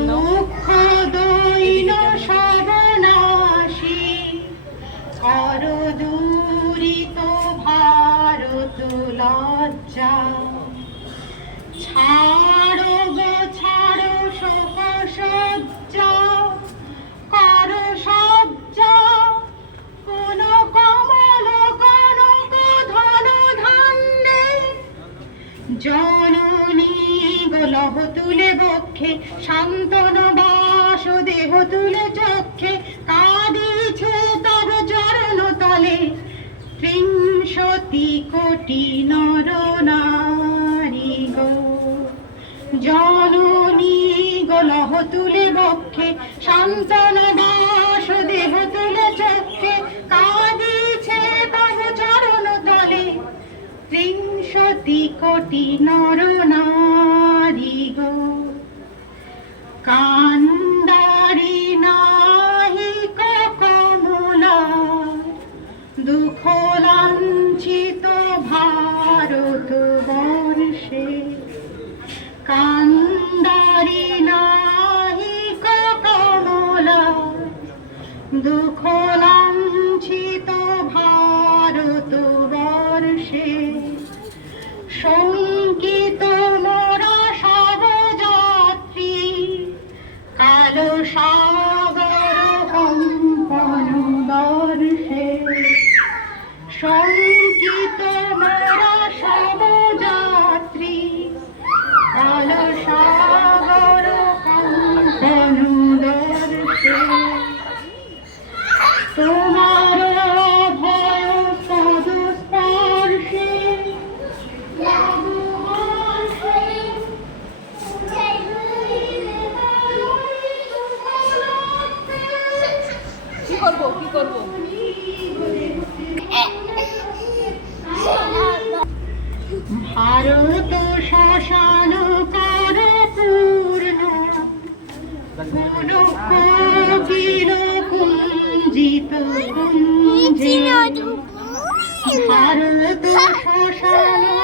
দুঃখ দৈন সর্বনাশী কর দূরিত ভারত লজ্জা ছাড়ো গো ছাড়ো শোক সজ্জা কর সজ্জা কোন কমল কনক ধন ধান্যে জননী গোলহ তুলে বক্ষে শান্তন বাস দেহ তুলে চক্ষে কাঁদিছে তব চরণ তলে ৩০ কোটি নর নারী গো জননী গোলহ তুলে বক্ষে শান্তন বাস দেহ তুলে চক্ষে কাঁদিছে তব চরণ তলে ৩০ কোটি নর নারী গো কান্দারি নাহি কমলা দুঃখ লাঞ্ছিত ভারত বর্ষে কান্দারি নাহি কমলা দুঃখ লাঞ্ছিত ভারত বর্ষে শঙ্কিত মোরা সব যাত্রী কালো সাগর কম্পন বর্ষে শঙ্কিত মোরা সব যাত্রী কালো সাগর কম্পন বর্ষে তোমার ভয় পদস্পর্শে কি করবো ভারত শ্মশান কর পূর্ণ কোকিল কুঞ্জিত কুঞ্জে ভারত শ্মশান